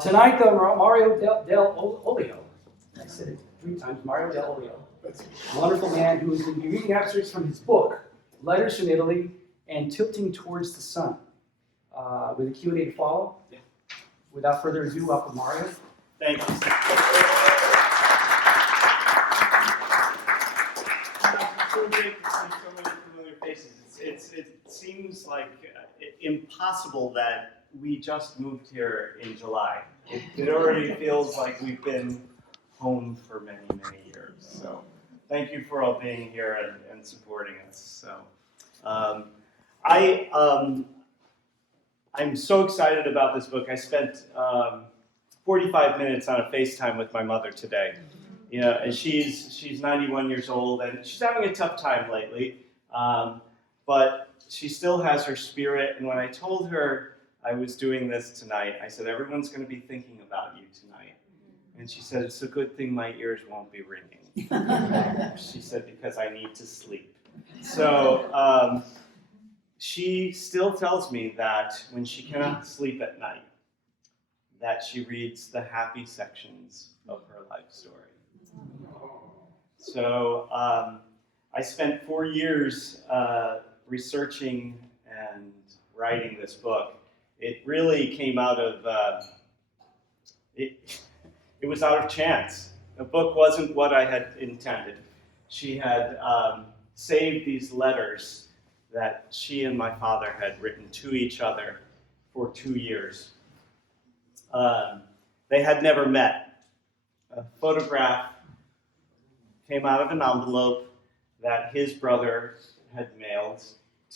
Tonight, Mario Dell'Olio, I said it 3 times, Mario Dell'Olio, a wonderful man who is going to be reading excerpts from his book, Letters from Italy and Tilting Towards the Sun, with a Q&A to follow. Yeah. Without further ado, welcome Mario. Thank you. It's so great to see so many familiar faces. It seems like impossible that we just moved here in July. It already feels like we've been home for many, many years. So thank you for all being here and supporting us. So I'm so excited about this book. I spent 45 minutes on a FaceTime with my mother today. You know, and she's 91 years old, and she's having a tough time lately. But she still has her spirit. And when I told her I was doing this tonight, I said, everyone's going to be thinking about you tonight. And she said, it's a good thing my ears won't be ringing. She said, because I need to sleep. So she still tells me that when she cannot sleep at night, that she reads the happy sections of her life story. So I spent 4 years researching and writing this book. It really came out of, it was out of chance. The book wasn't what I had intended. She had saved these letters that she and my father had written to each other for 2 years. They had never met. A photograph came out of an envelope that his brother had mailed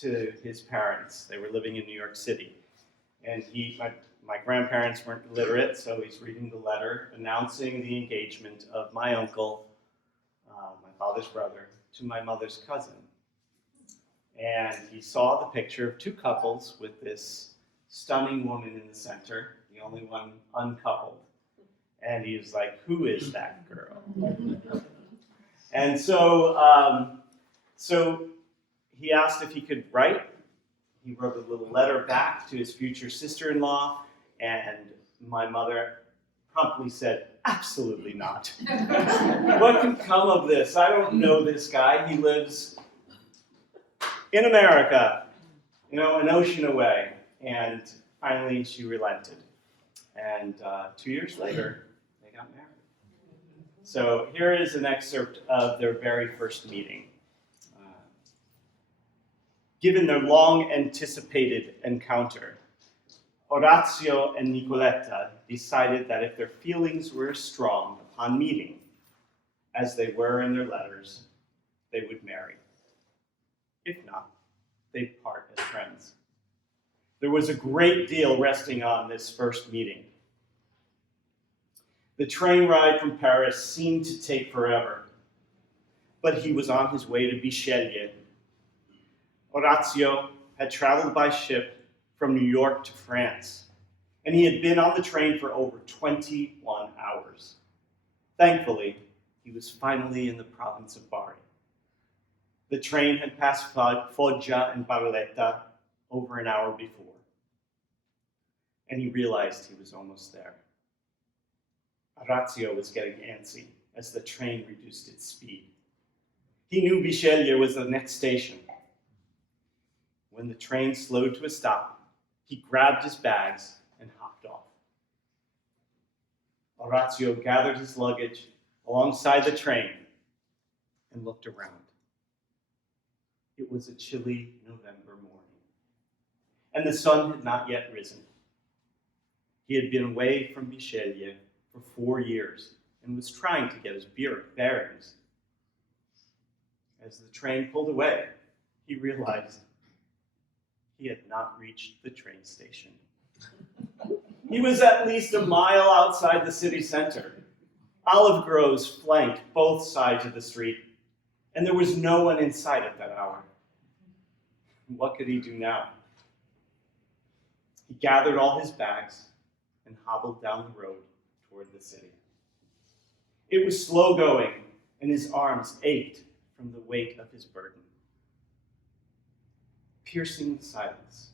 to his parents. They were living in New York City. And my grandparents weren't literate, so he's reading the letter announcing the engagement of my uncle, my father's brother, to my mother's cousin. And he saw the picture of 2 couples with this stunning woman in the center, the only one uncoupled. And he was like, who is that girl? And so he asked if he could write. He wrote a little letter back to his future sister-in-law, and my mother promptly said, absolutely not. What can come of this? I don't know this guy. He lives in America, you know, an ocean away. And finally, she relented. And 2 years later, they got married. So here is an excerpt of their very first meeting. Given their long-anticipated encounter, Orazio and Nicoletta decided that if their feelings were strong upon meeting, as they were in their letters, they would marry. If not, they'd part as friends. There was a great deal resting on this first meeting. The train ride from Paris seemed to take forever, but he was on his way to Bisceglie. Orazio had traveled by ship from New York to France, and he had been on the train for over 21 hours. Thankfully, he was finally in the province of Bari. The train had passed Foggia and Barletta over an hour before, and he realized he was almost there. Orazio was getting antsy as the train reduced its speed. He knew Bisceglie was the next station. When the train slowed to a stop, he grabbed his bags and hopped off. Orazio gathered his luggage alongside the train and looked around. It was a chilly November morning, and the sun had not yet risen. He had been away from Bisceglie for 4 years and was trying to get his bearings. As the train pulled away, he realized he had not reached the train station. He was at least a mile outside the city center. Olive groves flanked both sides of the street, and there was no one in sight at that hour. What could he do now? He gathered all his bags and hobbled down the road toward the city. It was slow going, and his arms ached from the weight of his burden. Piercing the silence,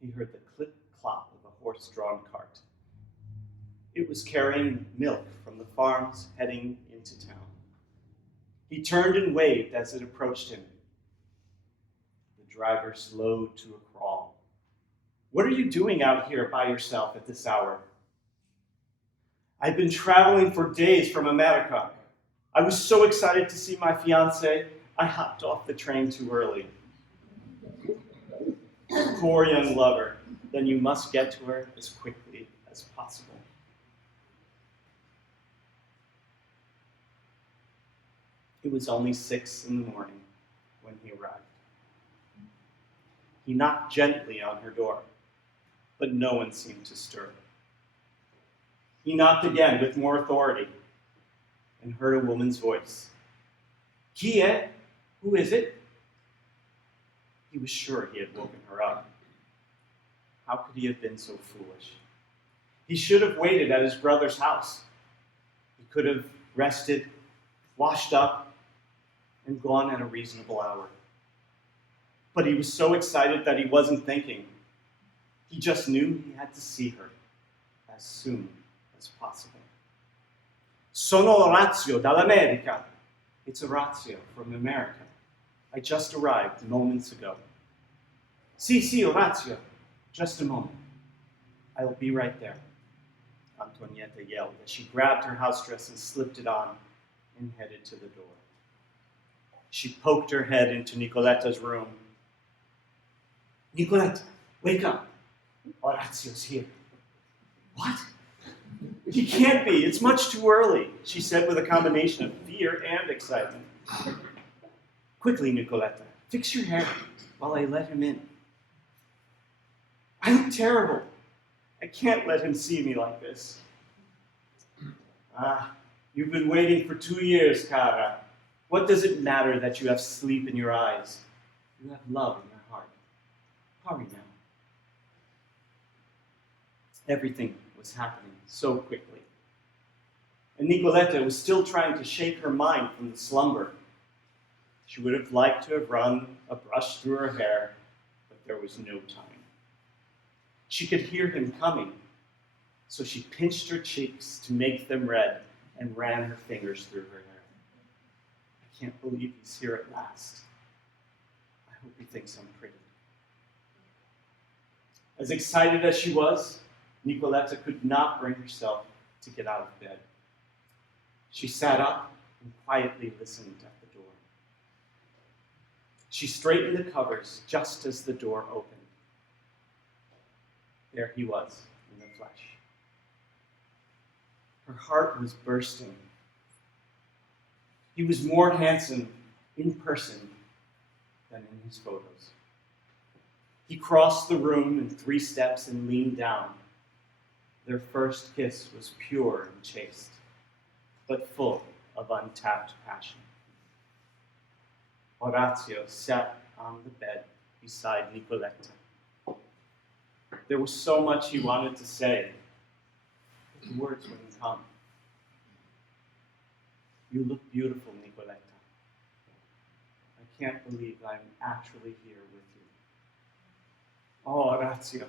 he heard the clip-clop of a horse-drawn cart. It was carrying milk from the farms heading into town. He turned and waved as it approached him. The driver slowed to a crawl. "What are you doing out here by yourself at this hour?" "I've been traveling for days from America. I was so excited to see my fiancée, I hopped off the train too early." "Poor young lover. Then you must get to her as quickly as possible." It was only 6 in the morning when he arrived. He knocked gently on her door, but no one seemed to stir. He knocked again with more authority and heard a woman's voice. "Chi è? Who is it?" He was sure he had woken her up. How could he have been so foolish? He should have waited at his brother's house. He could have rested, washed up, and gone at a reasonable hour. But he was so excited that he wasn't thinking. He just knew he had to see her as soon as possible. "Sono Orazio dall'America." It's Orazio from America. I just arrived moments ago. "Sì, sì, Orazio. Just a moment. I'll be right there," Antonietta yelled as she grabbed her house dress and slipped it on and headed to the door. She poked her head into Nicoletta's room. "Nicoletta, wake up. Orazio's here." "What? He can't be. It's much too early," she said with a combination of fear and excitement. "Quickly, Nicoletta, fix your hair while I let him in." "I look terrible. I can't let him see me like this." "Ah, you've been waiting for 2 years, cara. What does it matter that you have sleep in your eyes? You have love in your heart. Hurry now." Everything was happening so quickly. And Nicoletta was still trying to shake her mind from the slumber. She would have liked to have run a brush through her hair, but there was no time. She could hear him coming, so she pinched her cheeks to make them red and ran her fingers through her hair. "I can't believe he's here at last. I hope he thinks I'm pretty." As excited as she was, Nicoletta could not bring herself to get out of bed. She sat up and quietly listened at the door. She straightened the covers just as the door opened. There he was in the flesh. Her heart was bursting. He was more handsome in person than in his photos. He crossed the room in 3 steps and leaned down. Their first kiss was pure and chaste, but full of untapped passion. Orazio sat on the bed beside Nicoletta. There was so much he wanted to say, but the words wouldn't come. "You look beautiful, Nicoletta. I can't believe I'm actually here with you." "Oh, Orazio,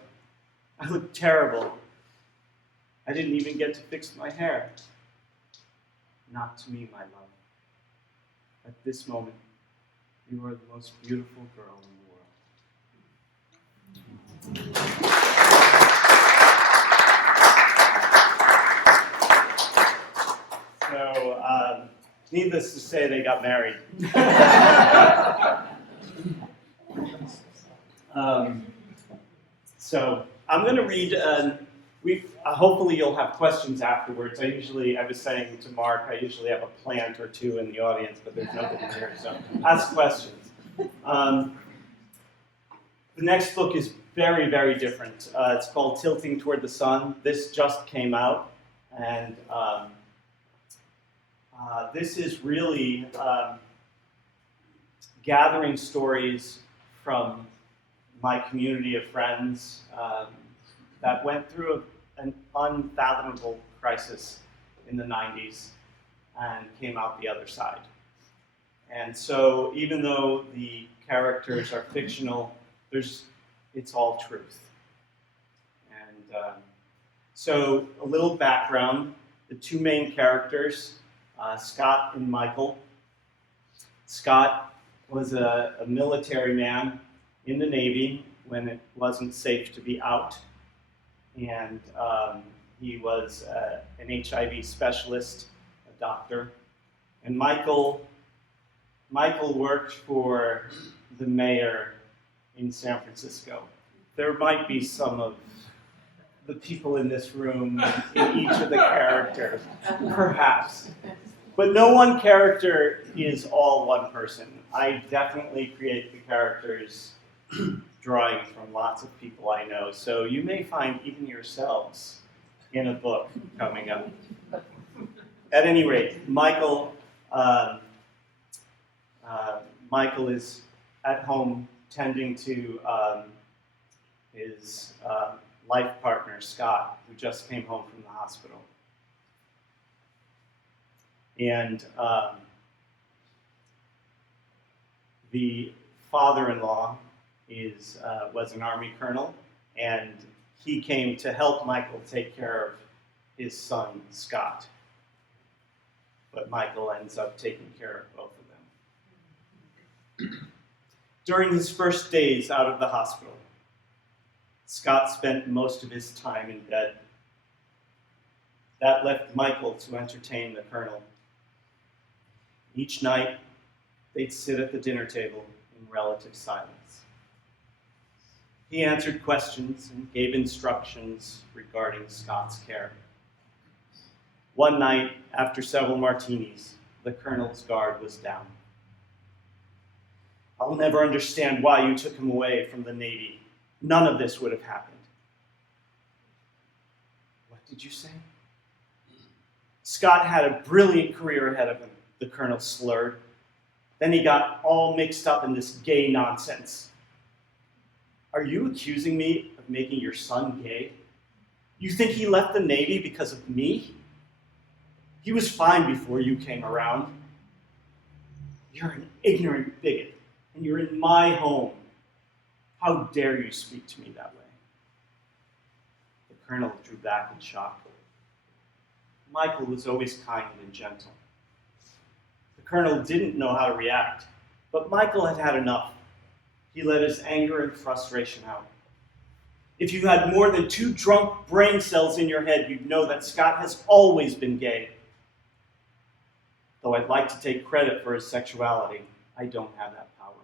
I look terrible. I didn't even get to fix my hair." "Not to me, my love. At this moment, you are the most beautiful girl in the world." So, needless to say, they got married. So I'm going to read. Hopefully you'll have questions afterwards. I was saying to Mark, I usually have a plant or two in the audience, but there's nothing here, so ask questions. The next book is very, very different. It's called Tilting Toward the Sun. This just came out, and this is really gathering stories from my community of friends that went through an unfathomable crisis in the 90s and came out the other side. And so even though the characters are fictional, it's all truth. And So a little background, the two main characters, Scott and Michael. Scott was a military man in the Navy when it wasn't safe to be out. And he was an HIV specialist, a doctor. And Michael worked for the mayor in San Francisco. There might be some of the people in this room in each of the characters, perhaps. But no one character is all one person. I definitely create the characters drawing from lots of people I know. So you may find even yourselves in a book coming up. At any rate, Michael is at home tending to his life partner, Scott, who just came home from the hospital. And the father-in-law was an Army colonel, and he came to help Michael take care of his son, Scott. But Michael ends up taking care of both of them. During his first days out of the hospital, Scott spent most of his time in bed. That left Michael to entertain the colonel. Each night, they'd sit at the dinner table in relative silence. He answered questions and gave instructions regarding Scott's care. One night, after several martinis, the colonel's guard was down. "I'll never understand why you took him away from the Navy. None of this would have happened." "What did you say?" "Scott had a brilliant career ahead of him," the colonel slurred. "Then he got all mixed up in this gay nonsense." "Are you accusing me of making your son gay? You think he left the Navy because of me? He was fine before you came around. You're an ignorant bigot, and you're in my home. How dare you speak to me that way?" The colonel drew back in shock. Michael was always kind and gentle. The colonel didn't know how to react, but Michael had had enough. He let his anger and frustration out. "If you had more than 2 drunk brain cells in your head, you'd know that Scott has always been gay. Though I'd like to take credit for his sexuality, I don't have that power.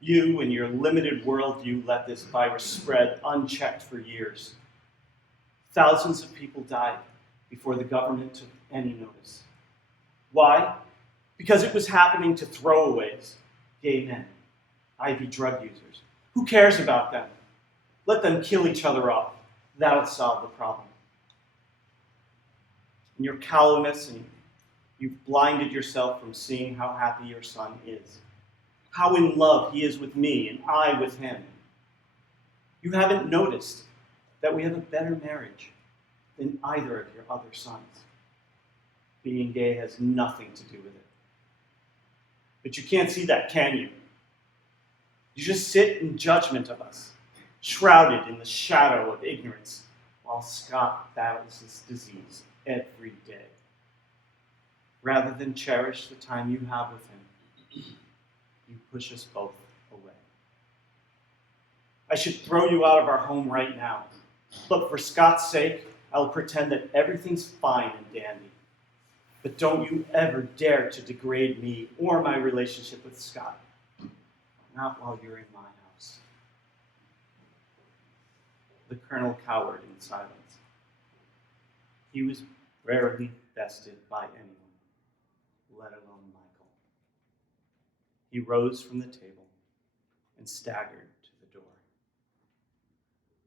You and your limited worldview let this virus spread unchecked for years. Thousands of people died before the government took any notice. Why? Because it was happening to throwaways, gay men, IV drug users. Who cares about them? Let them kill each other off. That'll solve the problem. In your callousness, and you've blinded yourself from seeing how happy your son is, how in love he is with me and I with him. You haven't noticed that we have a better marriage than either of your other sons. Being gay has nothing to do with it. But you can't see that, can you? You just sit in judgment of us, shrouded in the shadow of ignorance, while Scott battles this disease every day. Rather than cherish the time you have with him, you push us both away. I should throw you out of our home right now, but for Scott's sake, I'll pretend that everything's fine and dandy. But don't you ever dare to degrade me or my relationship with Scott. Not while you're in my house." The colonel cowered in silence. He was rarely bested by anyone, let alone Michael. He rose from the table and staggered to the door.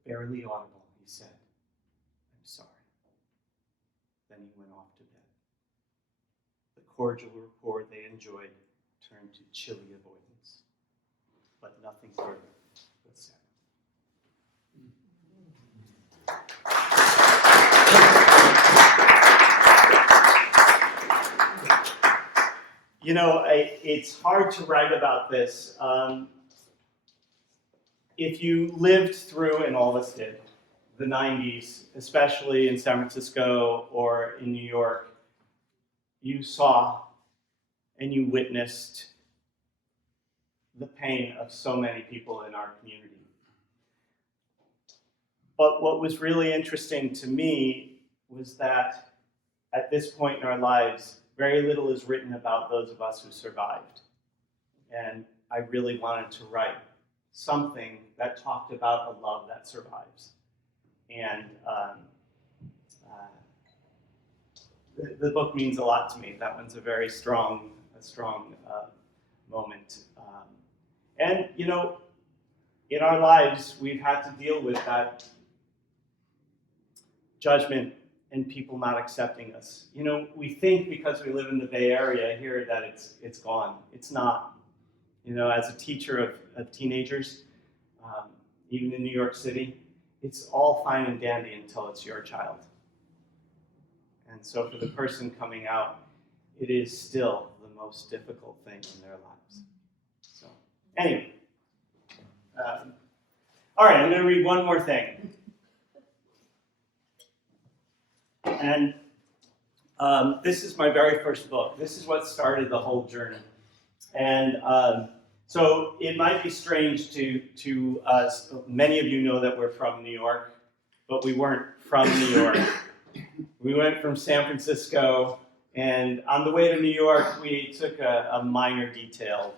Barely audible, he said, "I'm sorry." Then he went off to bed. The cordial rapport they enjoyed turned to chilly avoidance, but nothing further was said. You know, it's hard to write about this. If you lived through, and all of us did, the 90s, especially in San Francisco or in New York, you saw and you witnessed the pain of so many people in our community. But what was really interesting to me was that at this point in our lives, very little is written about those of us who survived. And I really wanted to write something that talked about a love that survives. And the book means a lot to me. That one's a very strong moment. And, you know, in our lives, we've had to deal with that judgment and people not accepting us. You know, we think because we live in the Bay Area here that it's gone. It's not. You know, as a teacher of teenagers, even in New York City, it's all fine and dandy until it's your child. And so for the person coming out, it is still the most difficult thing in their lives. So anyway, all right, I'm going to read one more thing. And this is my very first book. This is what started the whole journey. And so it might be strange to us. Many of you know that we're from New York, but we weren't from New York. We went from San Francisco, and on the way to New York, we took a minor detour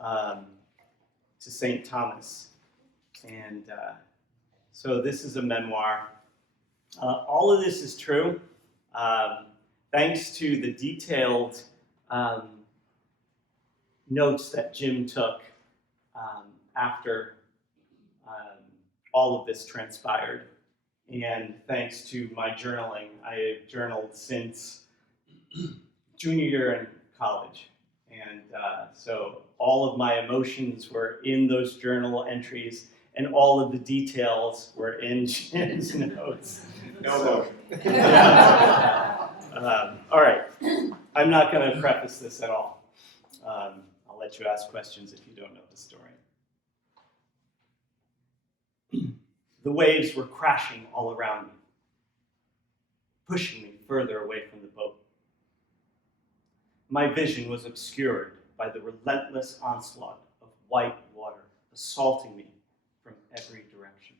to St. Thomas. And so this is a memoir. All of this is true, thanks to the detailed notes that Jim took after all of this transpired. And thanks to my journaling, I have journaled since junior year in college. And so all of my emotions were in those journal entries, and all of the details were in Jim's notes. No. Yeah. All right. I'm not going to preface this at all. I'll let you ask questions if you don't know the story. The waves were crashing all around me, pushing me further away from the boat. My vision was obscured by the relentless onslaught of white water assaulting me from every direction.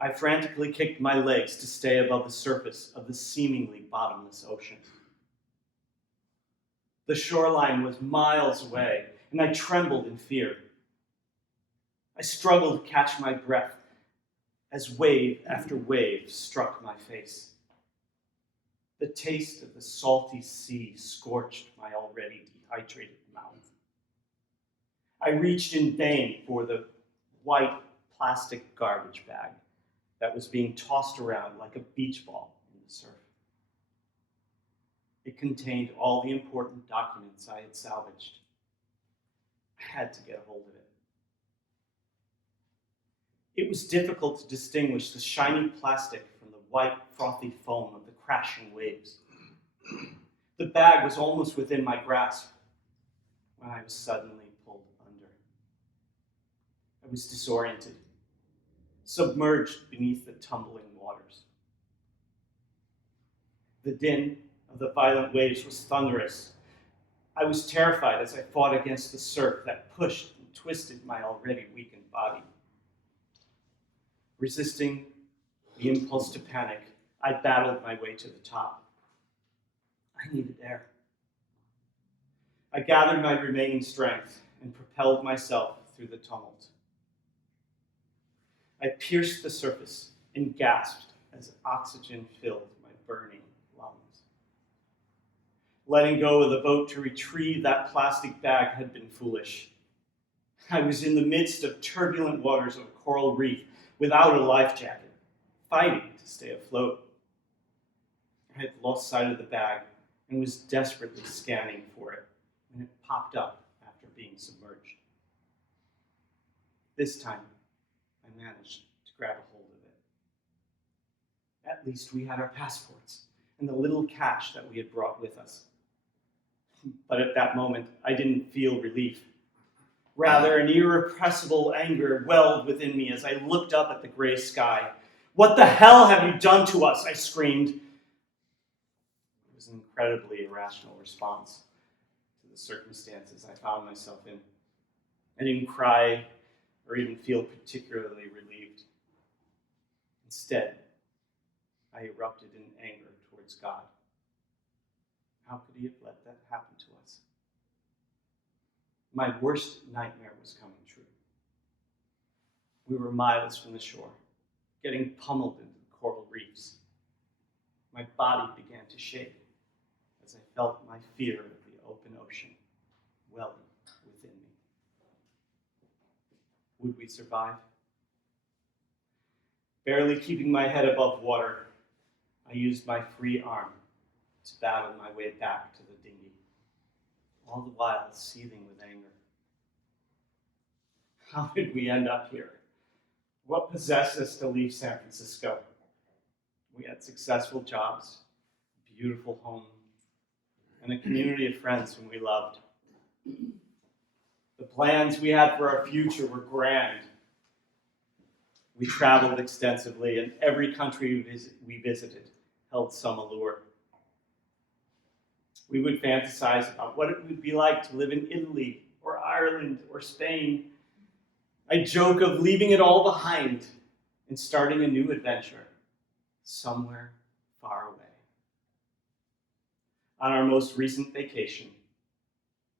I frantically kicked my legs to stay above the surface of the seemingly bottomless ocean. The shoreline was miles away, and I trembled in fear. I struggled to catch my breath as wave after wave struck my face. The taste of the salty sea scorched my already dehydrated mouth. I reached in vain for the white plastic garbage bag that was being tossed around like a beach ball in the surf. It contained all the important documents I had salvaged. I had to get a hold of it. It was difficult to distinguish the shiny plastic from the white, frothy foam of the crashing waves. The bag was almost within my grasp when I was suddenly pulled under. I was disoriented, submerged beneath the tumbling waters. The din of the violent waves was thunderous. I was terrified as I fought against the surf that pushed and twisted my already weakened body. Resisting the impulse to panic, I battled my way to the top. I needed air. I gathered my remaining strength and propelled myself through the tumult. I pierced the surface and gasped as oxygen filled my burning lungs. Letting go of the boat to retrieve that plastic bag had been foolish. I was in the midst of turbulent waters of a coral reef without a life jacket, fighting to stay afloat. I had lost sight of the bag and was desperately scanning for it when it popped up after being submerged. This time, I managed to grab a hold of it. At least we had our passports and the little cash that we had brought with us. But at that moment, I didn't feel relief. Rather, an irrepressible anger welled within me as I looked up at the gray sky. "What the hell have you done to us?" I screamed. It was an incredibly irrational response to the circumstances I found myself in. I didn't cry or even feel particularly relieved. Instead, I erupted in anger towards God. How could he have let that happen to us? My worst nightmare was coming true. We were miles from the shore, getting pummeled into the coral reefs. My body began to shake as I felt my fear of the open ocean welling within me. Would we survive? Barely keeping my head above water, I used my free arm to battle my way back to the dinghy, all the while seething with anger. How did we end up here? What possessed us to leave San Francisco? We had successful jobs, a beautiful home, and a community of friends whom we loved. The plans we had for our future were grand. We traveled extensively, and every country we visited held some allure. We would fantasize about what it would be like to live in Italy or Ireland or Spain. I joke of leaving it all behind and starting a new adventure somewhere far away. On our most recent vacation,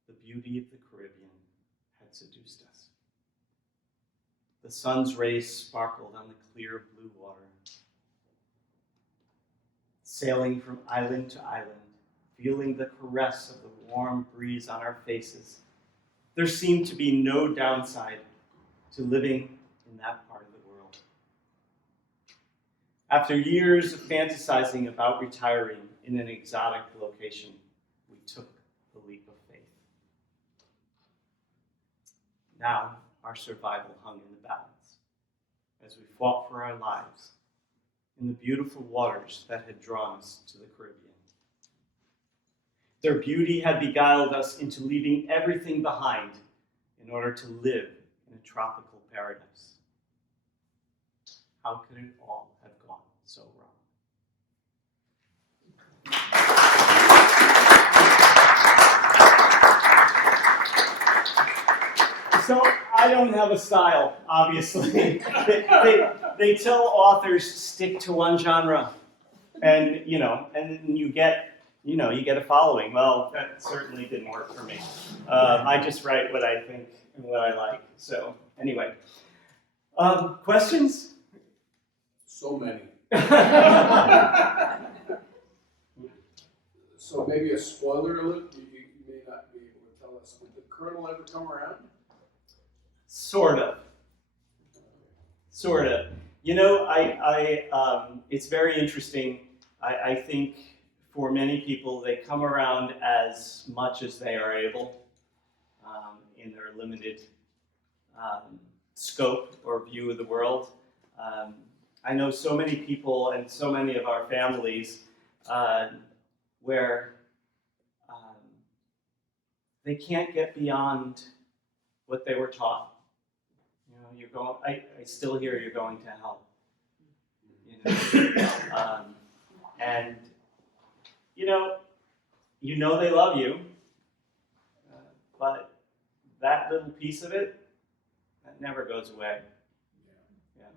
the beauty of the Caribbean had seduced us. The sun's rays sparkled on the clear blue water. Sailing from island to island, feeling the caress of the warm breeze on our faces, there seemed to be no downside to living in that part of the world. After years of fantasizing about retiring in an exotic location, we took the leap of faith. Now, our survival hung in the balance as we fought for our lives in the beautiful waters that had drawn us to the Caribbean. Their beauty had beguiled us into leaving everything behind in order to live in a tropical paradise. How could it all have gone so wrong? So I don't have a style, obviously. They tell authors stick to one genre, and you get a following. Well, that certainly didn't work for me. I just write what I think and what I like. So anyway, questions? So many. So maybe a spoiler alert, you may not be able to tell us, did the Colonel ever come around? Sort of. It's very interesting. I think for many people, they come around as much as they are able in their limited scope or view of the world. I know so many people and so many of our families where they can't get beyond what they were taught. You're going. I still hear you're going to hell. And they love you, but that little piece of it, that never goes away. Yeah.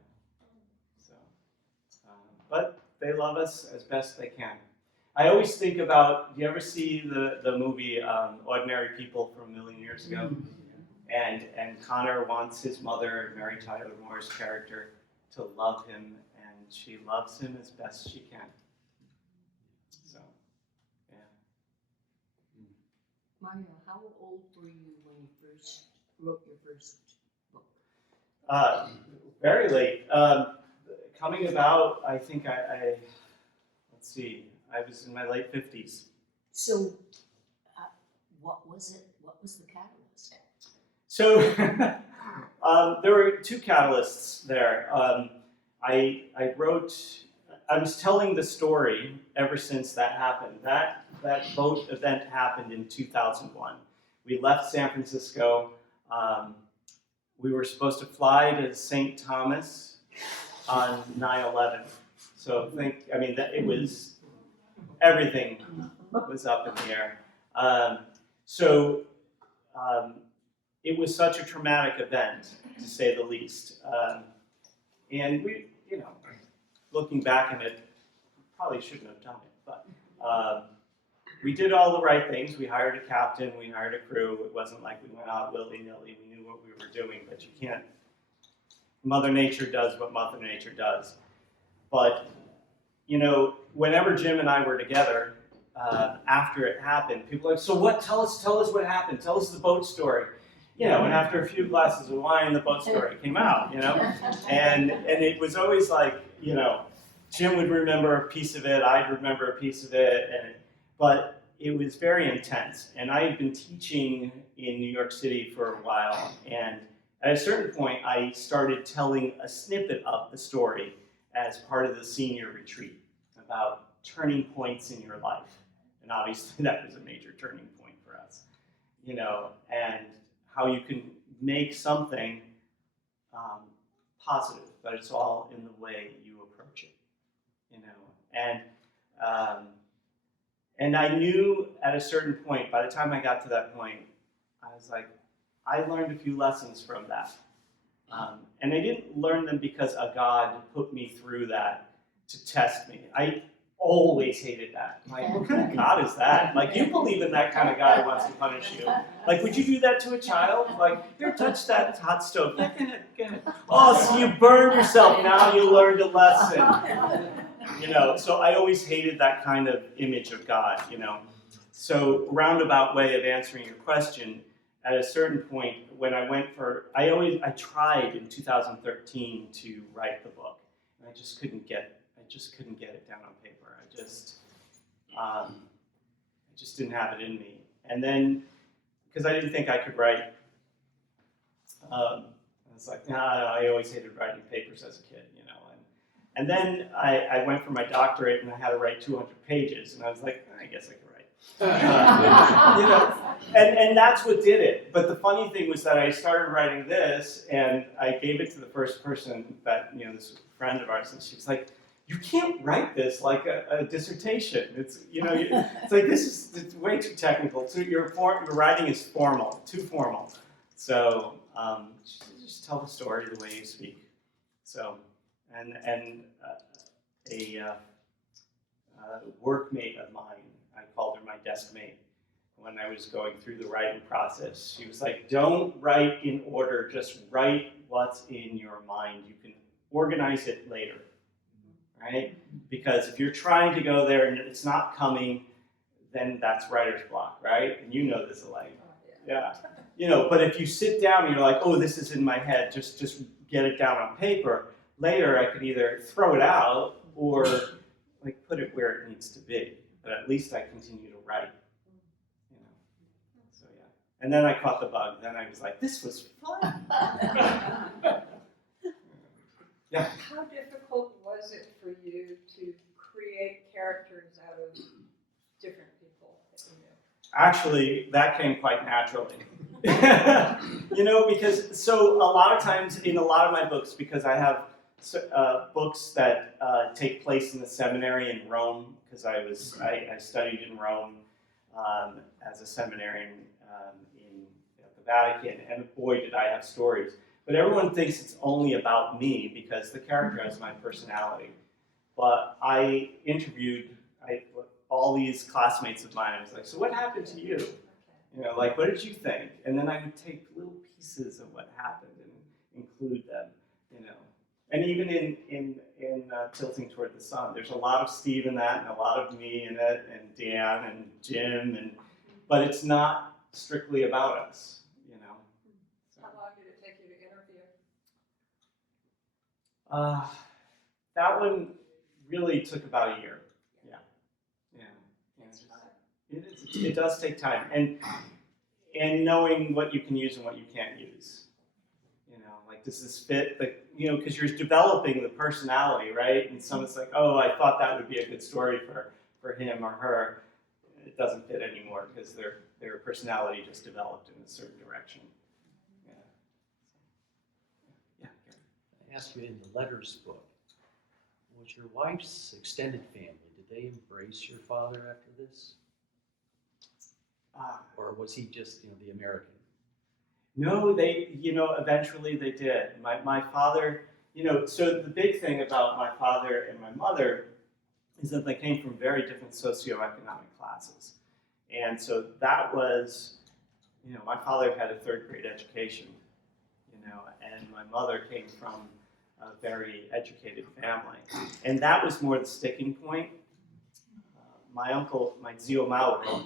So, but they love us as best they can. I always think about. Do you ever see the movie Ordinary People from a million years ago? And Connor wants his mother, Mary Tyler Moore's character, to love him, and she loves him as best she can. So, yeah. Mario, how old were you when you first wrote your first book? Very late. Coming about, I think let's see, I was in my late 50s. So, what was it? What was the catalyst? So there were two catalysts there. I was telling the story ever since that happened. That boat event happened in 2001. We left San Francisco. We were supposed to fly to St. Thomas on 9/11. So it was, everything was up in the air. It was such a traumatic event, to say the least. And we, looking back on it, probably shouldn't have done it, but we did all the right things. We hired a captain, we hired a crew. It wasn't like we went out willy-nilly. We knew what we were doing, but you can't. Mother Nature does what Mother Nature does. But, whenever Jim and I were together, after it happened, people were like, so what, tell us what happened. Tell us the boat story. And after a few glasses of wine, the boat story came out, And it was always like, Jim would remember a piece of it, I'd remember a piece of it, but it was very intense. And I had been teaching in New York City for a while, and at a certain point, I started telling a snippet of the story as part of the senior retreat about turning points in your life. And obviously that was a major turning point for us, and how you can make something positive, but it's all in the way you approach it, And I knew at a certain point, by the time I got to that point, I was like, I learned a few lessons from that. And I didn't learn them because a God put me through that to test me. I always hated that. Like, what kind of God is that? Like, you believe in that kind of God who wants to punish you. Like, would you do that to a child? Like, here, touch that hot stove. Yeah, go ahead. Oh, so you burned yourself. Now you learned a lesson. So I always hated that kind of image of God, So roundabout way of answering your question, at a certain point when I tried in 2013 to write the book, and I just couldn't get it down on paper. I just didn't have it in me. And then, because I didn't think I could write, I was like, I always hated writing papers as a kid, And then I went for my doctorate and I had to write 200 pages, and I was like, I guess I could write. And that's what did it. But the funny thing was that I started writing this, and I gave it to the first person that, this friend of ours, and she was like, you can't write this like a dissertation. It's, it's like, it's way too technical. So your writing is formal, too formal. So just tell the story the way you speak. So, and a workmate of mine, I called her my desk mate, when I was going through the writing process. She was like, don't write in order, just write what's in your mind. You can organize it later, right? Because if you're trying to go there and it's not coming, then that's writer's block, right? And you know this, Elaine. Yeah. But if you sit down and you're like, oh, this is in my head, just get it down on paper, later I could either throw it out or put it where it needs to be. But at least I continue to write. So yeah. And then I caught the bug. Then I was like, this was fun. Yeah. How difficult was it for you to create characters out of different people that you knew? Actually, that came quite naturally. Because so a lot of times in a lot of my books, because I have books that take place in the seminary in Rome, because I studied in Rome as a seminarian at the Vatican, and boy did I have stories. But everyone thinks it's only about me because the character has my personality. But I interviewed all these classmates of mine. I was like, so what happened to you? What did you think? And then I would take little pieces of what happened and include them, And even in Tilting Toward the Sun, there's a lot of Steve in that, and a lot of me in it, and Dan and Jim, but it's not strictly about us, So. How long did it take you to interview? That one really took about a year. It does take time, and knowing what you can use and what you can't use. Does this fit because you're developing the personality, right? And someone's like, oh, I thought that would be a good story for him or her. It doesn't fit anymore because their personality just developed in a certain direction. ask you, in the letters book, was your wife's extended family, did they embrace your father after this? Or was he just, the American? No, eventually they did. My father, so the big thing about my father and my mother is that they came from very different socioeconomic classes. And so that was, my father had a third grade education, and my mother came from a very educated family. And that was more the sticking point. My uncle, my Zio Mauro,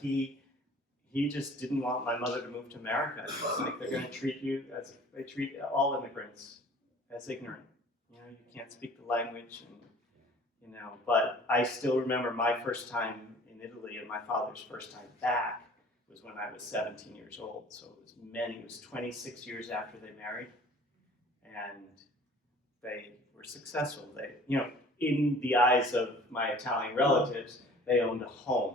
he just didn't want my mother to move to America. He was like, they're going to treat you as they treat all immigrants, as ignorant. You can't speak the language, and But I still remember my first time in Italy and my father's first time back was when I was 17 years old. So it was 26 years after they married, and they were successful. They, in the eyes of my Italian relatives, they owned a home,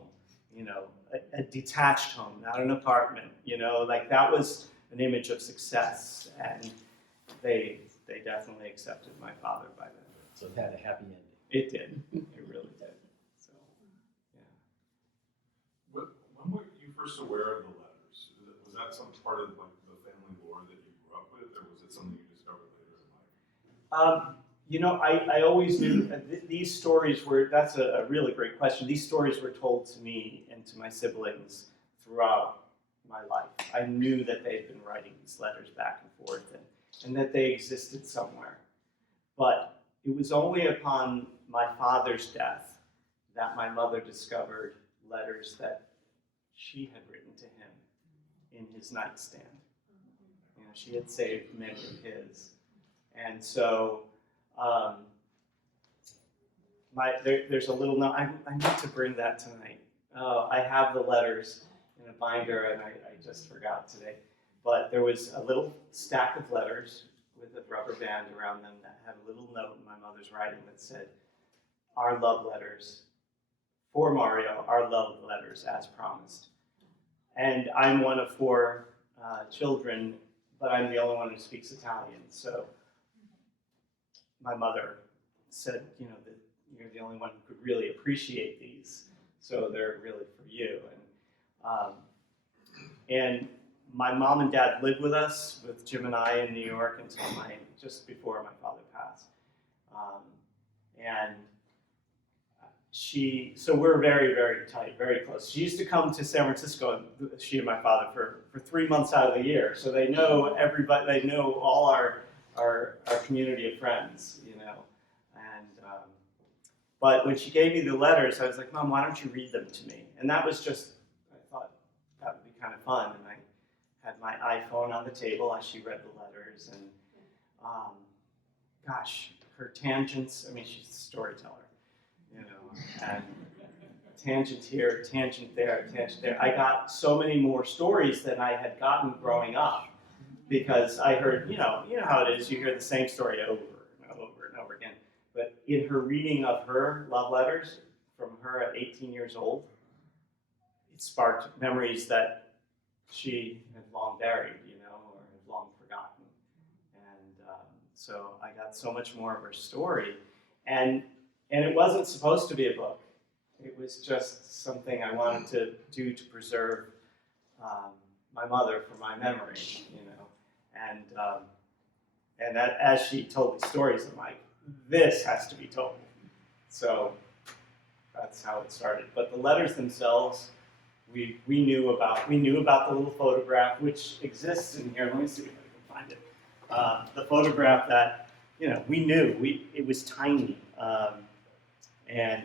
a detached home, not an apartment, like that was an image of success, and they definitely accepted my father by then. So it had a happy ending. It did. It really did. So, yeah. When were you first aware of the letters? Was that some part of like the family lore that you grew up with, or was it something you discovered later in life? I always knew these stories were, that's a really great question. These stories were told to me and to my siblings throughout my life. I knew that they had been writing these letters back and forth and that they existed somewhere. But it was only upon my father's death that my mother discovered letters that she had written to him in his nightstand. She had saved many of his. And so there's a little note. I need to bring that tonight. I have the letters in a binder, and I just forgot today. But there was a little stack of letters with a rubber band around them that had a little note in my mother's writing that said, "Our love letters, for Mario, our love letters as promised." And I'm one of 4 children, but I'm the only one who speaks Italian. So my mother said, that you're the only one who could really appreciate these, so they're really for you. And my mom and dad lived with us, with Jim and I, in New York until just before my father passed. So we're very, very tight, very close. She used to come to San Francisco, she and my father, for 3 months out of the year. So they know everybody, they know all our community of friends, But when she gave me the letters, I was like, "Mom, why don't you read them to me?" And that was just, I thought that would be kind of fun. And I had my iPhone on the table as she read the letters. And her tangents, she's a storyteller, and tangent here, tangent there, tangent there. I got so many more stories than I had gotten growing up because I heard, you know how it is, you hear the same story over and over and over again. But in her reading of her love letters from her at 18 years old, it sparked memories that she had long buried, or had long forgotten. And so I got so much more of her story. And it wasn't supposed to be a book. It was just something I wanted to do to preserve my mother for my memory, And that, as she told me stories, I'm like, this has to be told. So that's how it started. But the letters themselves, we knew about. We knew about the little photograph, which exists in here. Let me see if I can find it. The photograph that, we knew. It was tiny. And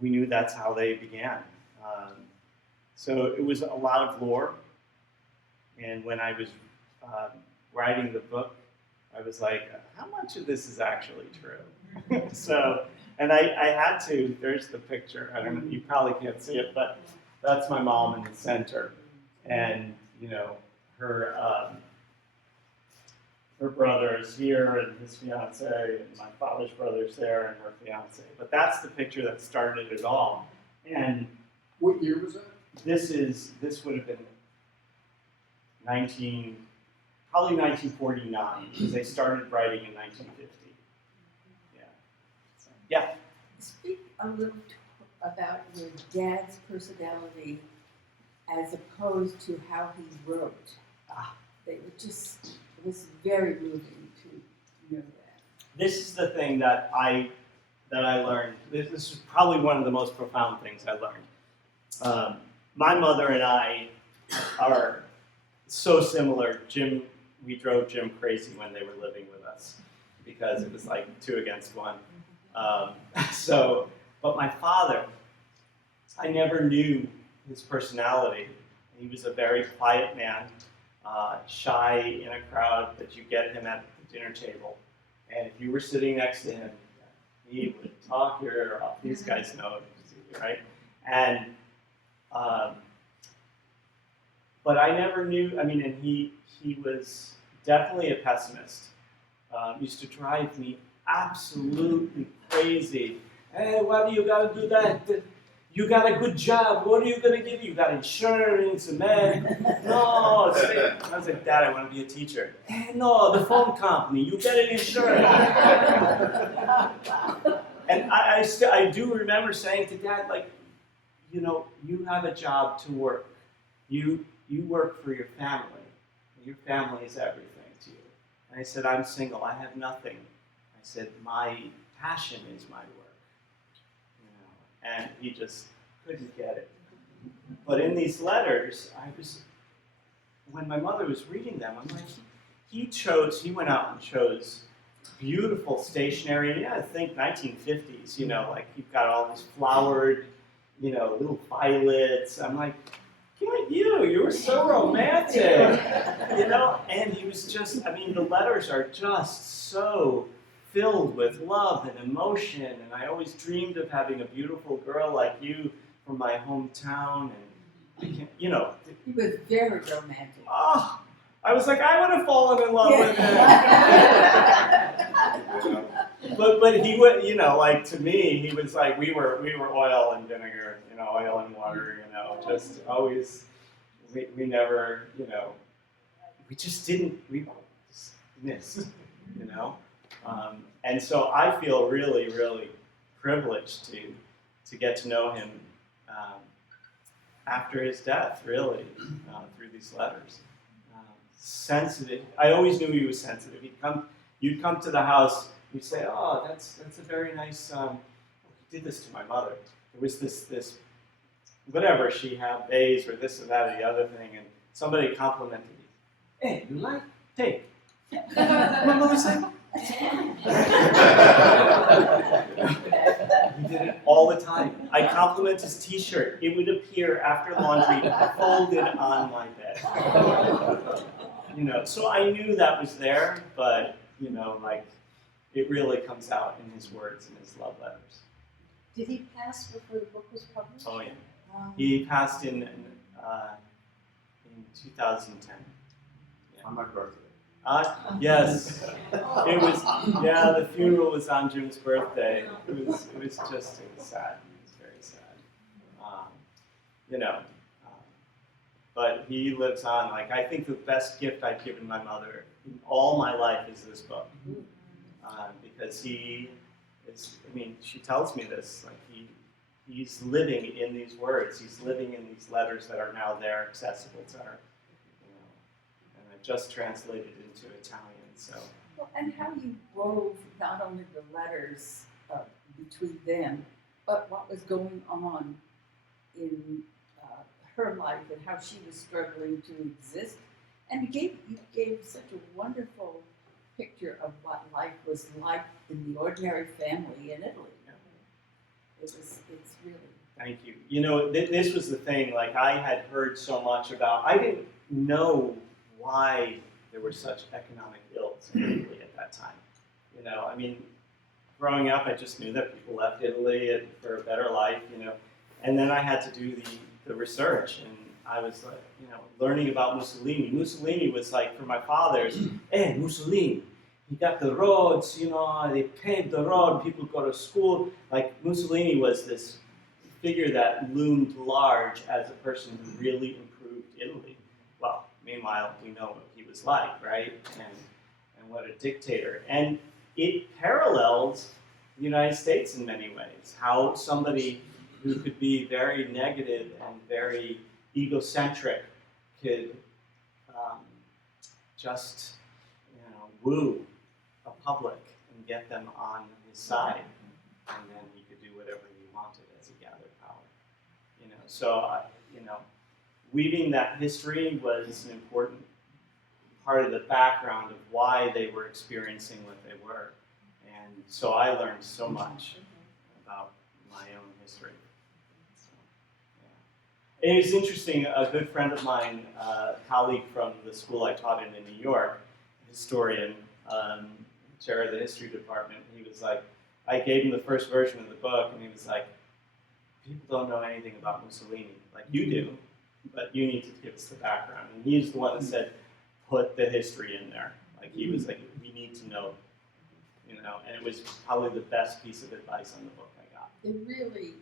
we knew that's how they began. So it was a lot of lore. And when I was writing the book, I was like, how much of this is actually true? And I had to, there's the picture. I don't know, you probably can't see it, but that's my mom in the center. And, her brother is here, and his fiance, and my father's brother's there, and her fiance. But that's the picture that started it all. And What year was that? this would have been probably 1949, because they started writing in 1950. Yeah. So, yeah. Speak a little about your dad's personality as opposed to how he wrote. They were just, it was very moving to know that. This is the thing that I learned. This is probably one of the most profound things I learned. My mother and I are so similar. We drove Jim crazy when they were living with us because it was like 2 against 1. But my father, I never knew his personality. He was a very quiet man, shy in a crowd, but you get him at the dinner table. And if you were sitting next to him, he would talk your ear off. These guys know it, right? And, but I never knew, and he was definitely a pessimist. Used to drive me absolutely crazy. Hey, why do you gotta do that? You got a good job. What are you gonna give? You got insurance, man. No, I was like, Dad, I want to be a teacher. Hey, no, the phone company. You get an insurance. And I do remember saying to Dad, like, you have a job to work. You work for your family. Your family is everything to you. And I said, I'm single. I have nothing. I said, my passion is my work. And he just couldn't get it. But in these letters, when my mother was reading them, I'm like, he went out and chose beautiful stationery. And I think 1950s, like you've got all these flowered, little violets. I'm like, you were so romantic, And he was just, the letters are just so filled with love and emotion, and I always dreamed of having a beautiful girl like you from my hometown, and He was very romantic. Oh, I was like, I would have fallen in love with him. But he would, like to me, he was like we were oil and vinegar, oil and water, just always. We never, we just didn't. We just missed, And so I feel really, really privileged to get to know him after his death, really, through these letters. Sensitive. I always knew he was sensitive. You'd come to the house, you'd say, "Oh, that's a very nice." He did this to my mother. There was this whatever she had, vase or this or that or the other thing, and somebody complimented me. Hey, you like? Take. My mother said. He did it all the time. I compliment his t-shirt. It would appear after laundry folded on my bed. So I knew that was there, but, it really comes out in his words and his love letters. Did he pass before the book was published? Oh, yeah. He passed in 2010. Yeah. On my birthday. Yes, it was. Yeah, the funeral was on Jim's birthday. It was sad. It was very sad. But he lives on. Like I think the best gift I've given my mother in all my life is this book, because he is. She tells me this. Like he's living in these words. He's living in these letters that are now there, accessible to her. Just translated into Italian, so. Well, and how you wove not only the letters between them, but what was going on in her life and how she was struggling to exist. And you gave such a wonderful picture of what life was like in the ordinary family in Italy. It's really. Thank you. This was the thing, like I had heard so much about, I didn't know why there were such economic ills in Italy at that time. Growing up, I just knew that people left Italy for a better life, And then I had to do the research, and I was like, learning about Mussolini. Mussolini was like, for my fathers, hey, Mussolini, he got the roads, they paved the road, people go to school. Like Mussolini was this figure that loomed large as a person who really improved Italy. Well, meanwhile, Meanwhile, we know what he was like, right? And what a dictator. And it parallels the United States in many ways. How somebody who could be very negative and very egocentric could just, woo a public and get them on his side, and then he could do whatever he wanted as he gathered power. So weaving that history was an important part of the background of why they were experiencing what they were, and so I learned so much about my own history. It was interesting, a good friend of mine, a colleague from the school I taught in New York, a historian, chair of the history department, he was like, I gave him the first version of the book, and he was like, people don't know anything about Mussolini, like you do, but you need to give us the background. And he's the one that said, put the history in there. Like he was like, we need to know, and it was probably the best piece of advice on the book I got. It really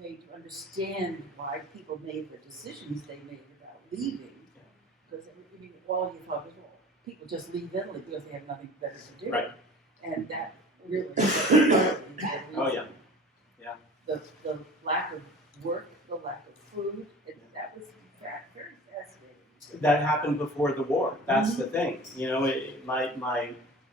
made you understand why people made the decisions they made about leaving. Because all you thought was, well, people just leave Italy because they have nothing better to do. Right. And that really was Oh yeah. the lack of work, the lack of food, that was in fact very fascinating. That happened before the war. That's the thing. My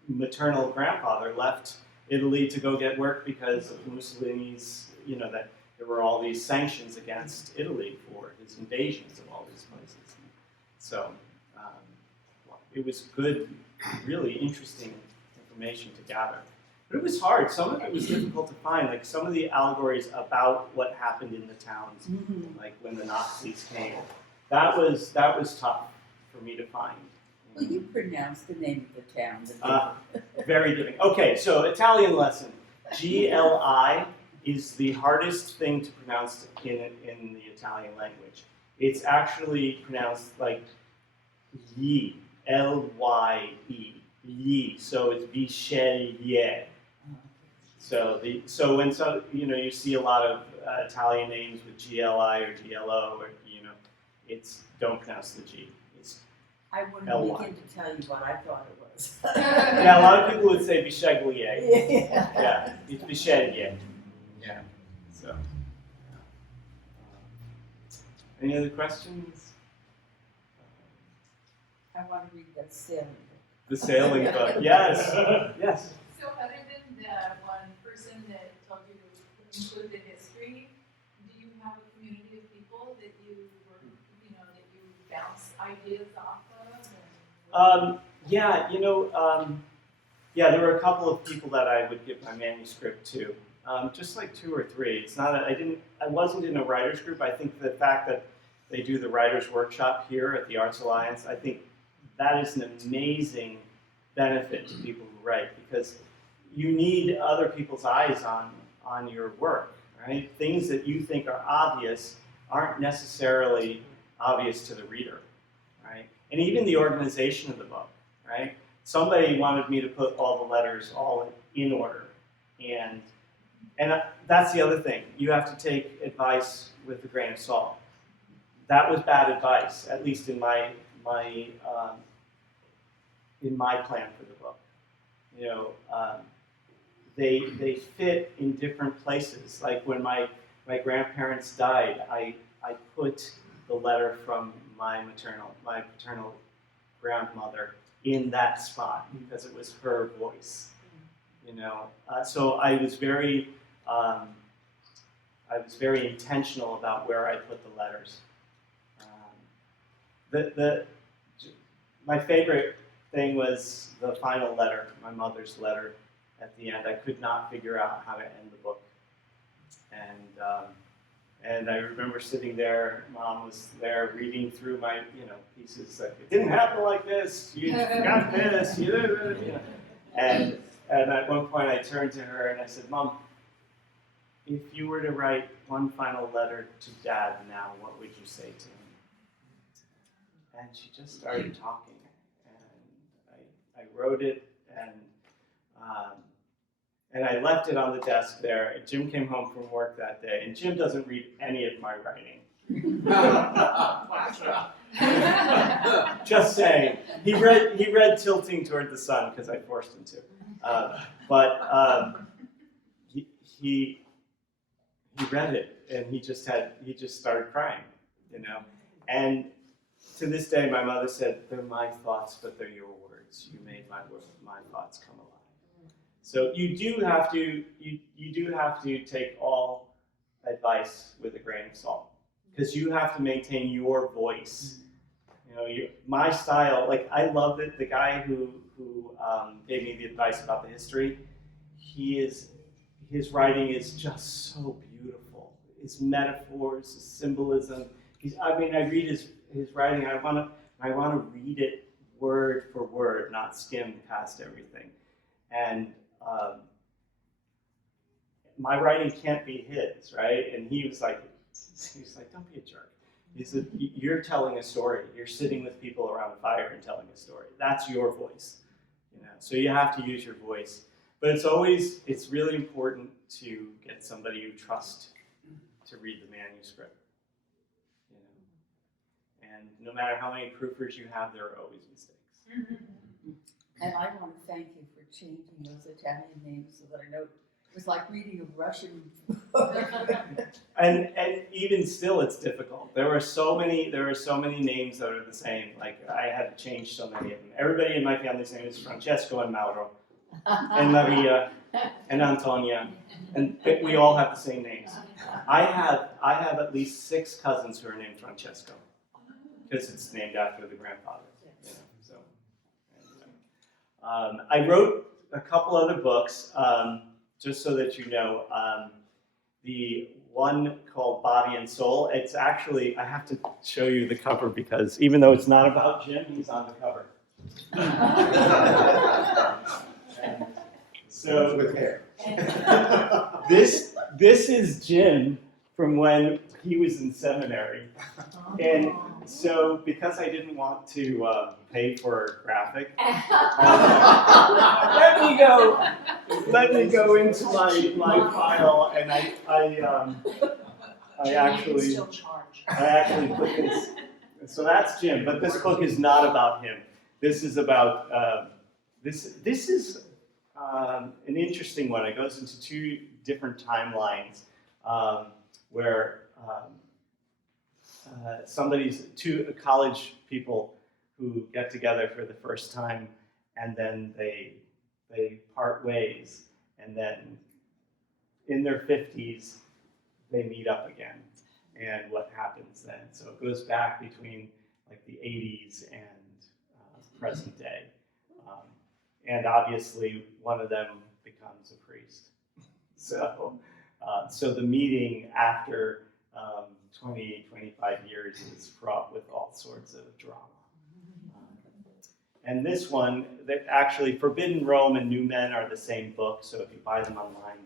maternal grandfather left Italy to go get work because of Mussolini's, that there were all these sanctions against Italy for his invasions of all these places. So it was good, really interesting information to gather. But it was hard. Some of it was difficult to find. Like some of the allegories about what happened in the towns, like when the Nazis came, that was tough for me to find. Well, you pronounced the name of the town. Very giving. Okay, so Italian lesson. GLI is the hardest thing to pronounce in the Italian language. It's actually pronounced like ye, L-Y-E, ye. So it's Biceglie. So when you see a lot of Italian names with GLI or GLO or don't pronounce the G. I wouldn't begin to tell you what I thought it was. Yeah, a lot of people would say Biceglie. Yeah. Yeah, it's Biceglie. Yeah. So. Any other questions? I want to read that sailing book. The sailing book. Yes. Yes. So other than the one person that told you to include the history, do you have a community of people that you were, that you bounce ideas off of? There were a couple of people that I would give my manuscript to, just like 2 or 3. It's not. I wasn't in a writers group. I think the fact that they do the writers workshop here at the Arts Alliance, I think that is an amazing benefit to people who write, because you need other people's eyes on your work, right? Things that you think are obvious aren't necessarily obvious to the reader, right? And even the organization of the book, right? Somebody wanted me to put all the letters all in order, and that's the other thing. You have to take advice with a grain of salt. That was bad advice, at least in my plan for the book. They fit in different places. Like when my grandparents died, I put the letter from my paternal grandmother in that spot because it was her voice. So I was very intentional about where I put the letters. My favorite thing was the final letter, my mother's letter at the end. I could not figure out how to end the book. And I remember sitting there, Mom was there reading through my, pieces like, it didn't happen like this, you forgot this, And at one point I turned to her and I said, Mom, if you were to write one final letter to Dad now, what would you say to him? And she just started talking, and I wrote it, and I left it on the desk there. Jim came home from work that day, and Jim doesn't read any of my writing. Just saying. He read Tilting Toward the Sun because I forced him to. He read it and he just started crying, you know. And to this day, my mother said, "They're my thoughts, but they're your words. You made my thoughts come alive." So you do have to take all advice with a grain of salt, because you have to maintain your voice. You know, my style. Like, I love it. The guy who gave me the advice about the history, his writing is just so beautiful. His metaphors, his symbolism. I read his writing. I want to read it word for word, not skim past everything. And my writing can't be his, right? And he was like, "Don't be a jerk." He said, "You're telling a story. You're sitting with people around a fire and telling a story. That's your voice, you know. So you have to use your voice. But it's really important to get somebody you trust to read the manuscript, you know. And no matter how many proofers you have, there are always mistakes." And I want to thank you for changing those Italian names so that I know it was like reading a Russian book. And even still, it's difficult. There are so many names that are the same. Like, I had to change so many of them. Everybody in my family's name is Francesco and Mauro, and Maria, and Antonia, and we all have the same names. I have at least 6 cousins who are named Francesco, because it's named after the grandfather. You know, so. I wrote a couple other books, just so that you know. The one called Body and Soul, it's actually, I have to show you the cover, because even though it's not about Jim, he's on the cover. So With hair. this is Jim from when he was in seminary. And so, because I didn't want to pay for a graphic, let me go into my file, and I actually put this. So that's Jim, but this book is not about him. This is about this is an interesting one. It goes into 2 different timelines, where two college people who get together for the first time, and then they part ways, and then in their 50s they meet up again, and what happens then. So it goes back between like the 80s and present day, and obviously one of them becomes a priest. So the meeting after 25 years is fraught with all sorts of drama. And this one, that actually, Forbidden Rome and New Men are the same book, so if you buy them online,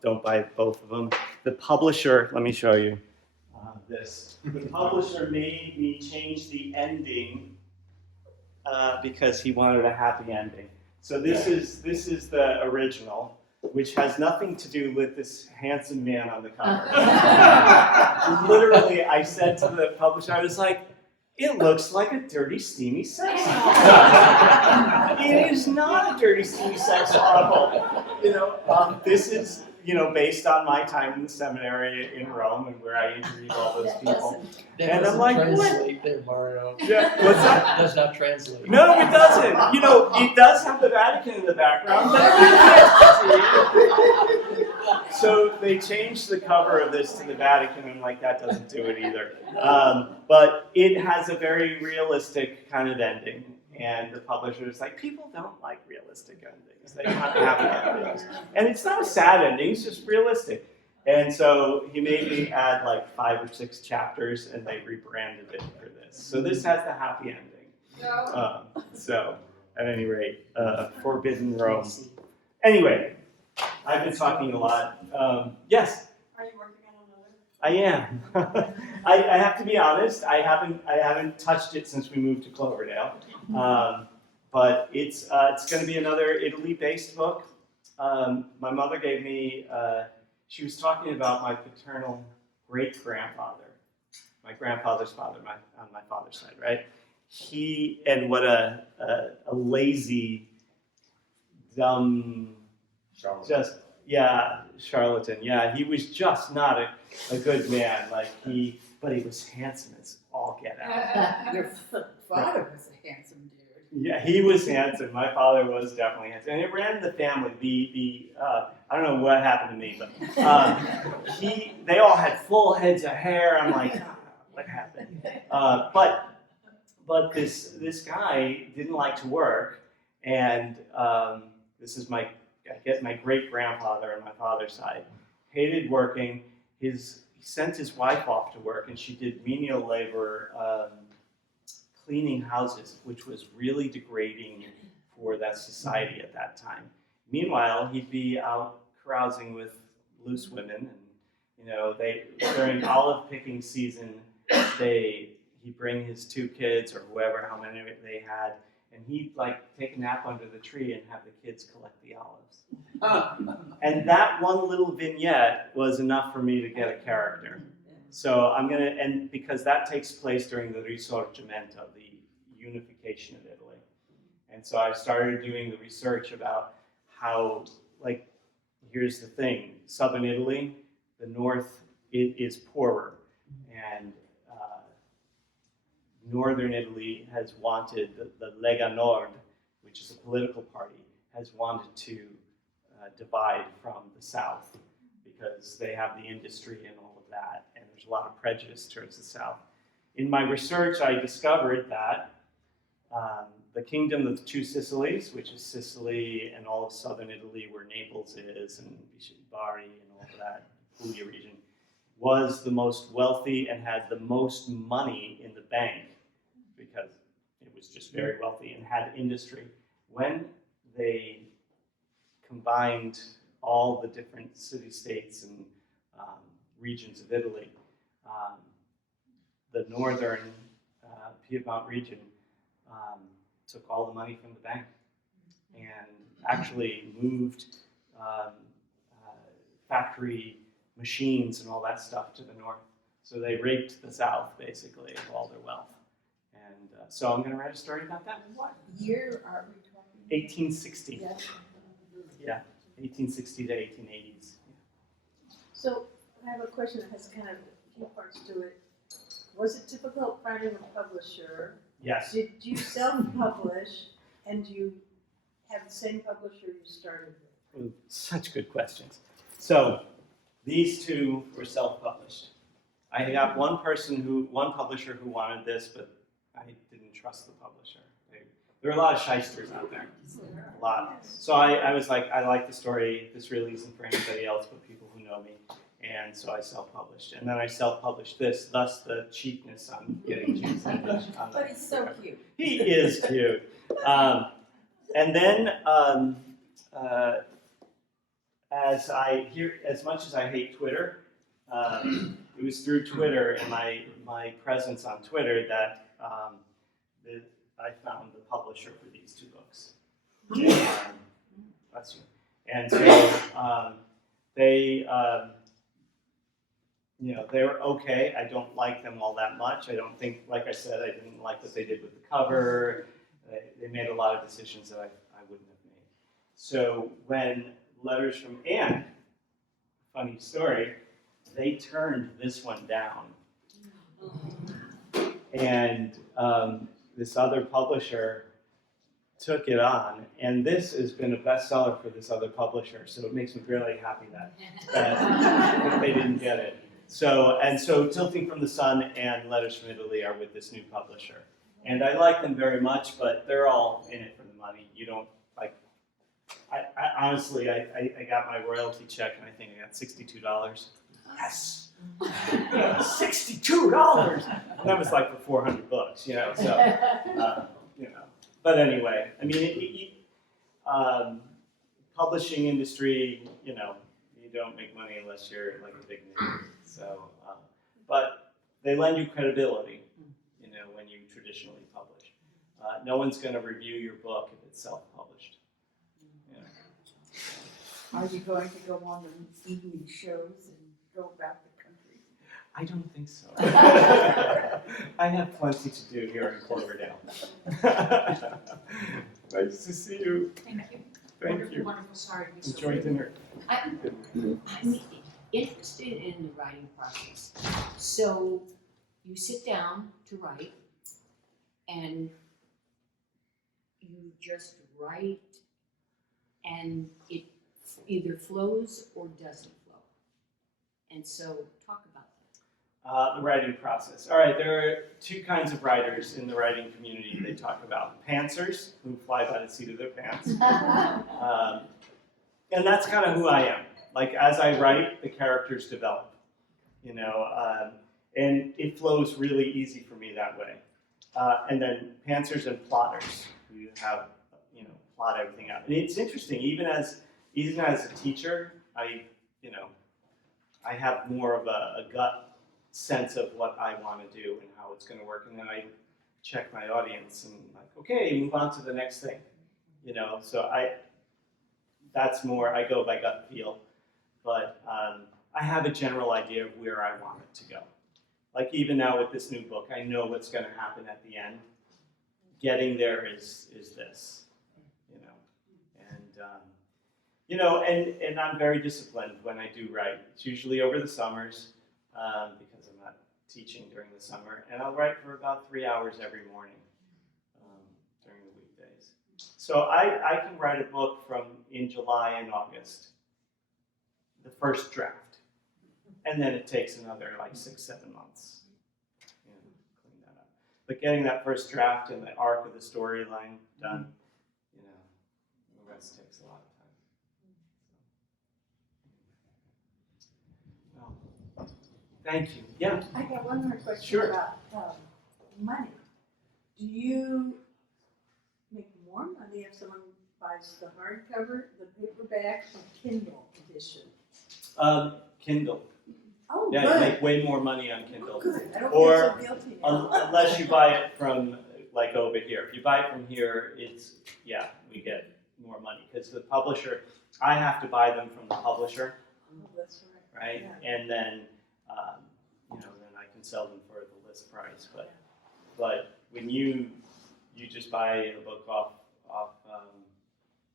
don't buy both of them. The publisher, let me show you this. The publisher made me change the ending because he wanted a happy ending. So this is the original, which has nothing to do with this handsome man on the cover. Literally, I said to the publisher, I was like, "It looks like a dirty, steamy sex novel." It is not a dirty, steamy sex novel. You know, this is, you know, based on my time in the seminary in Rome, and where I interviewed all those people. That And I'm doesn't like, translate there, Mario. Yeah, what's that? It does not translate. No, it doesn't. You know, it does have the Vatican in the background, but so they changed the cover of this to the Vatican, and like, that doesn't do it either. But it has a very realistic kind of ending, and the publisher is like, people don't like realistic endings. They want happy endings. And it's not a sad ending, it's just realistic. And so he made me add like 5 or 6 chapters, and they rebranded it for this. So this has the happy ending. So, at any rate, Forbidden Rome. Anyway, I've been talking a lot. Yes? Are you working on another? I am. I have to be honest. I haven't touched it since we moved to Cloverdale, but it's going to be another Italy-based book. My mother gave me. She was talking about my paternal great-grandfather, my grandfather's father, on my father's side, right? what a lazy, dumb, charlatan. Yeah, he was just not a good man. But he was handsome as all get out. Your father was a handsome dude. Yeah, he was handsome. My father was definitely handsome, and it ran in the family. I don't know what happened to me, but they all had full heads of hair. I'm like, "Ah, what happened?" But this guy didn't like to work, and this is my great grandfather on my father's side. Hated working. He sent his wife off to work, and she did menial labor. Cleaning houses, which was really degrading for that society at that time. Meanwhile, he'd be out carousing with loose women, and during olive picking season, he'd bring his 2 kids or whoever, how many they had, and he'd take a nap under the tree and have the kids collect the olives. And that one little vignette was enough for me to get a character. So and because that takes place during the Risorgimento, the unification of Italy. And so I started doing the research about how, here's the thing, southern Italy, the north is poorer, and northern Italy has wanted, the Lega Nord, which is a political party, has wanted to divide from the south, because they have the industry and all of that, and there's a lot of prejudice towards the South. In my research, I discovered that the kingdom of the 2 Sicilies, which is Sicily and all of southern Italy, where Naples is, and Bari and all of that, Puglia region, was the most wealthy and had the most money in the bank, because it was just very wealthy and had industry. When they combined all the different city-states and regions of Italy, the northern Piedmont region took all the money from the bank and actually moved factory machines and all that stuff to the north. So they raped the South, basically, of all their wealth. And so I'm going to write a story about that. What year are we talking? 1860. Yeah. Yeah, 1860 to 1880s. So I have a question that has kind of a few parts to it. Was it difficult finding a publisher? Yes. Did you self-publish, and do you have the same publisher you started with? Such good questions. So these 2 were self-published. I got one publisher who wanted this, but I didn't trust the publisher. There are a lot of shysters out there. A lot. So I was like, I like the story. This really isn't for anybody else but people who know me. And so I self-published. And then I self-published this, thus the cheapness on getting James Sandwich. But he's so cute. He is cute. And then, as much as I hate Twitter, it was through Twitter and my presence on Twitter that I found the publisher for these 2 books. Bless you. And so they were okay. I don't like them all that much. I don't think, like I said, I didn't like what they did with the cover. They made a lot of decisions that I wouldn't have made. So when Letters from Anne, funny story, they turned this one down. And this other publisher took it on, and this has been a bestseller for this other publisher, so it makes me really happy that they didn't get it. So Tilting from the Sun and Letters from Italy are with this new publisher. And I like them very much, but they're all in it for the money. You don't, I honestly, I got my royalty check, and I think I got $62. Yes! $62! And that was for 400 books, so, But anyway, I mean, publishing industry, you don't make money unless you're a big name. So, but they lend you credibility, when you traditionally publish. No one's going to review your book if it's self-published. Are you going to go on the evening shows and go about the country? I don't think so. I have plenty to do here in Cloverdale. Nice to see you. Thank you. Thank Wonderful, you. wonderful. Sorry to be so Enjoy rude. dinner. I'm interested in the writing process. So you sit down to write and you just write and it either flows or doesn't flow. And so talk about that. The writing process. All right, there are two kinds of writers in the writing community they talk about. Pantsers, who fly by the seat of their pants. And that's kind of who I am. Like, as I write, the characters develop, you know, and it flows really easy for me that way. And then pantsers and plotters, who have, you know, plot everything out. And it's interesting, even as a teacher, I have more of a gut sense of what I want to do and how it's going to work, and then I check my audience and like, okay, move on to the next thing, you know. So that's more, I go by gut feel, but I have a general idea of where I want it to go. Like even now with this new book, I know what's going to happen at the end. Getting there is this, you know, and you know, and I'm very disciplined when I do write. It's usually over the summers because I'm not teaching during the summer, and I'll write for about 3 hours every morning during the weekdays. So I can write a book from in July and August, the first draft, and then it takes another like 6-7 months, you know, clean that up. But getting that first draft and the arc of the storyline done, you know, the rest takes a lot of time. Well, thank you. Yeah. I got one more question Sure. about money. Do you make more money if someone buys the hardcover, the paperback, or Kindle edition? Kindle. Oh, Yeah, good. you make way more money on Kindle. Good. I don't Or feel so guilty now. unless you buy it from like over here. If you buy it from here, we get more money because the publisher, I have to buy them from the publisher, Oh, that's right. right? Yeah. And then, you know, then I can sell them for the list price. But when you just buy a book off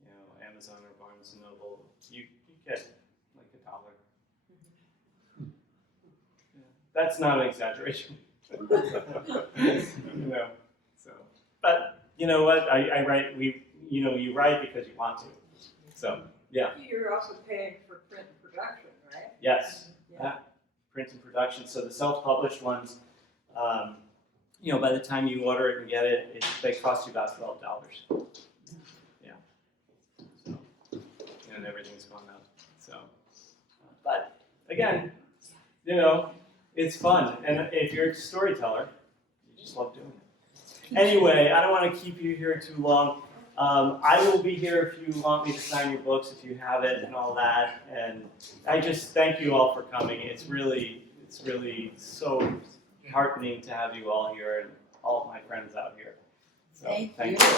you know, Amazon or Barnes and Noble, you get like $1. Yeah. That's not an exaggeration. You know, so, but you know what? I write. You write because you want to. So yeah. You're also paying for print and production, right? Yes. Yeah. Print and production. So the self-published ones, you know, by the time you order it and get it, they cost you about $12. Yeah. So, and everything's gone up. So, but again, you know, it's fun, and if you're a storyteller, you just love doing it. Anyway, I don't want to keep you here too long. I will be here if you want me to sign your books, if you have it and all that. And I just thank you all for coming. It's really so heartening to have you all here and all of my friends out here. So Thank thank you. you.